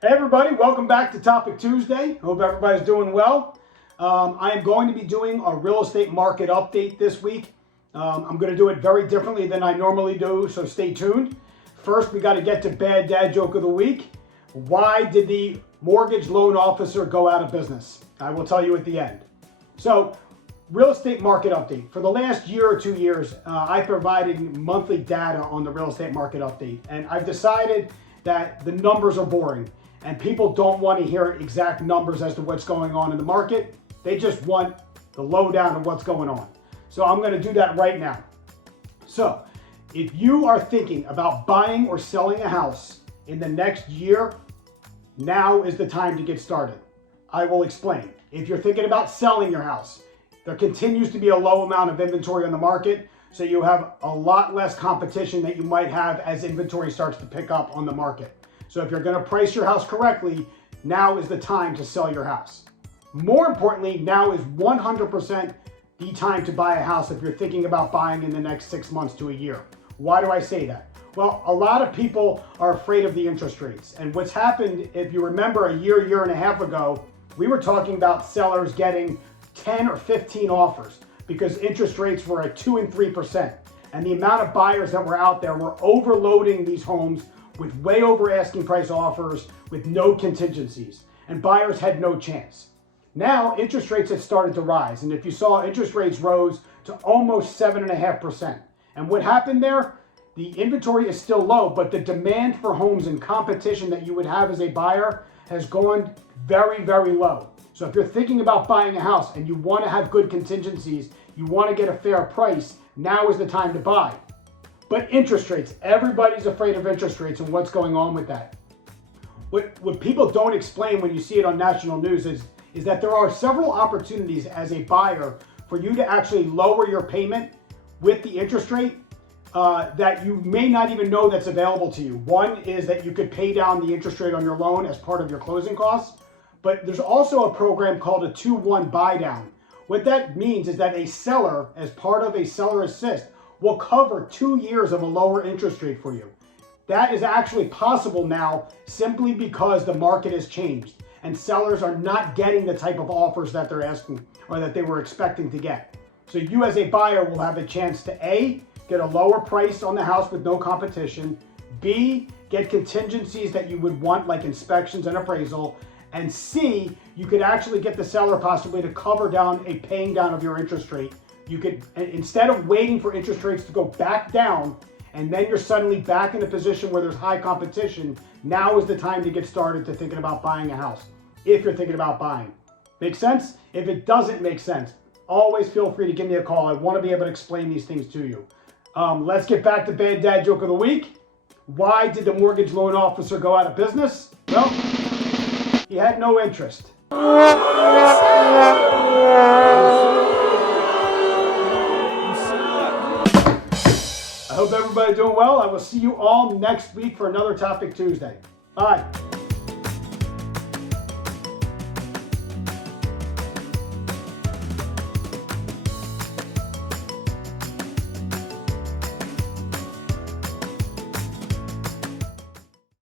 Hey everybody, welcome back to Topic Tuesday. Hope everybody's doing well. I am going to be doing a real estate market update this week. I'm going to do it very differently than I normally do, so stay tuned. First, we got to get to Bad Dad Joke of the Week. Why did the mortgage loan officer go out of business? I will tell you at the end. So, real estate market update. For the last year or 2 years, I provided monthly data on the real estate market update, and I've decided that the numbers are boring. And people don't want to hear exact numbers as to what's going on in the market. They just want the lowdown of what's going on. So I'm going to do that right now. So if you are thinking about buying or selling a house in the next year, now is the time to get started. I will explain. If you're thinking about selling your house, there continues to be a low amount of inventory on the market, so you have a lot less competition that you might have as inventory starts to pick up on the market. So if you're going to price your house correctly, now is the time to sell your house. More importantly, now is 100% the time to buy a house if you're thinking about buying in the next 6 months to a year. Why do I say that? Well, a lot of people are afraid of the interest rates. And what's happened, if you remember a year and a half ago, we were talking about sellers getting 10 or 15 offers because interest rates were at 2 and 3%. And the amount of buyers that were out there were overloading these homes with way over asking price offers with no contingencies, and buyers had no chance. Now interest rates have started to rise, and if you saw, interest rates rose to almost 7.5%. And what happened there? The inventory is still low, but the demand for homes and competition that you would have as a buyer has gone very, very low. So if you're thinking about buying a house and you want to have good contingencies, you want to get a fair price, now is the time to buy. But interest rates, everybody's afraid of interest rates and what's going on with that. What people don't explain when you see it on national news is that there are several opportunities as a buyer for you to actually lower your payment with the interest rate that you may not even know that's available to you. One is that you could pay down the interest rate on your loan as part of your closing costs, but there's also a program called a 2-1 buy down. What that means is that a seller, as part of a seller assist, will cover 2 years of a lower interest rate for you. That is actually possible now simply because the market has changed and sellers are not getting the type of offers that they're asking or that they were expecting to get. So you as a buyer will have a chance to A, get a lower price on the house with no competition, B, get contingencies that you would want like inspections and appraisal, and C, you could actually get the seller possibly to cover down a paying down of your interest rate. You could, instead of waiting for interest rates to go back down, and then you're suddenly back in a position where there's high competition, now is the time to get started to thinking about buying a house, if you're thinking about buying. Make sense? If it doesn't make sense, always feel free to give me a call. I want to be able to explain these things to you. Let's get back to Bad Dad Joke of the Week. Why did the mortgage loan officer go out of business? Well, he had no interest. I hope everybody's doing well. I will see you all next week for another Topic Tuesday. Bye.